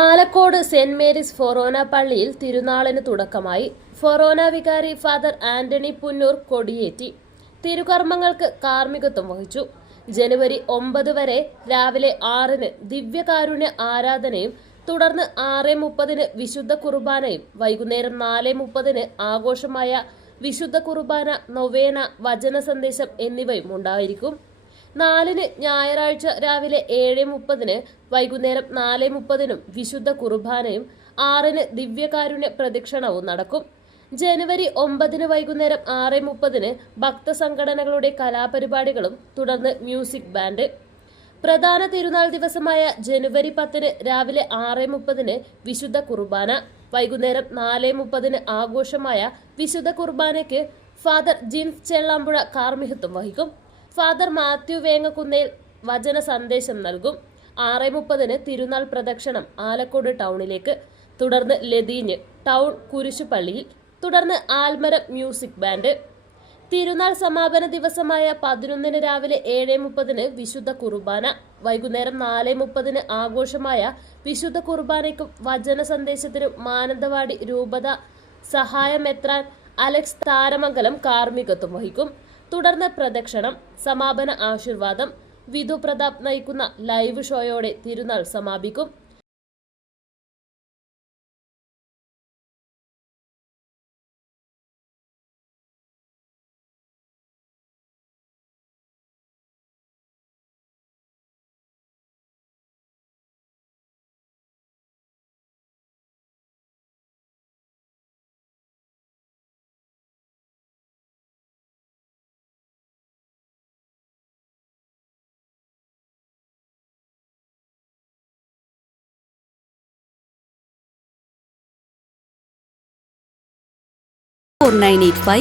Alakode saint Mary's ഫൊറോന പള്ളിയിൽ തിരുനാളിന് തുടക്കമായി. ഫൊറോന വികാരി ഫാദർ ആന്റണി പുന്നൂർ കൊടിയേറ്റി തിരുകർമ്മങ്ങൾക്ക് കാർമ്മികത്വം വഹിച്ചു. ജനുവരി 9 വരെ രാവിലെ 6-ന് ദിവ്യകാരുണ്യ ആരാധനയും തുടർന്ന് 6:30-ന് വിശുദ്ധ കുർബാനയും വൈകുന്നേരം 4:30-ന് ആഘോഷമായ വിശുദ്ധ കുർബാന, നൊവേന, വചന സന്ദേശം എന്നിവയും ഉണ്ടായിരിക്കും. 4-ന് ഞായറാഴ്ച രാവിലെ 7:30-ന് വൈകുന്നേരം 4:30-നും വിശുദ്ധ കുർബാനയും 6-ന് ദിവ്യകാരുണ്യ പ്രദക്ഷിണവും നടക്കും. ജനുവരി 9-ന് വൈകുന്നേരം 6:30-ന് ഭക്തസംഘടനകളുടെ കലാപരിപാടികളും തുടർന്ന് മ്യൂസിക് ബാൻഡ്. പ്രധാന തിരുനാൾ ദിവസമായ ജനുവരി 10-ന് രാവിലെ 6:30-ന് വിശുദ്ധ കുർബാന, വൈകുന്നേരം 4:30-ന് ആഘോഷമായ വിശുദ്ധ കുർബാനയ്ക്ക് ഫാദർ ജിൻസ് ചെള്ളാമ്പുഴ കാർമ്മികത്വം വഹിക്കും. ഫാദർ മാത്യു വേങ്ങക്കുന്നേൽ വചന സന്ദേശം നൽകും. 6:30-ന് തിരുനാൾ പ്രദക്ഷിണം ആലക്കോട് ടൗണിലേക്ക്, തുടർന്ന് ലതീഞ്ഞ് ടൗൺ കുരിശുപള്ളിയിൽ, തുടർന്ന് ആൽമരം മ്യൂസിക് ബാൻഡ്. തിരുനാൾ സമാപന ദിവസമായ 11-ന് രാവിലെ 7:30-ന് വിശുദ്ധ കുർബാന, വൈകുന്നേരം 4:30-ന് ആഘോഷമായ വിശുദ്ധ കുർബാനയ്ക്കും വചന സന്ദേശത്തിനും മാനന്തവാടി രൂപത സഹായ മെത്രാൻ അലക്സ് താരമംഗലം കാർമ്മികത്വം വഹിക്കും. തുടർന്ന് പ്രദക്ഷിണം, സമാപന ആശീർവാദം. വിധു പ്രതാപ് നയിക്കുന്ന ലൈവ് ഷോയോടെ തിരുനാൾ സമാപിക്കും. $4985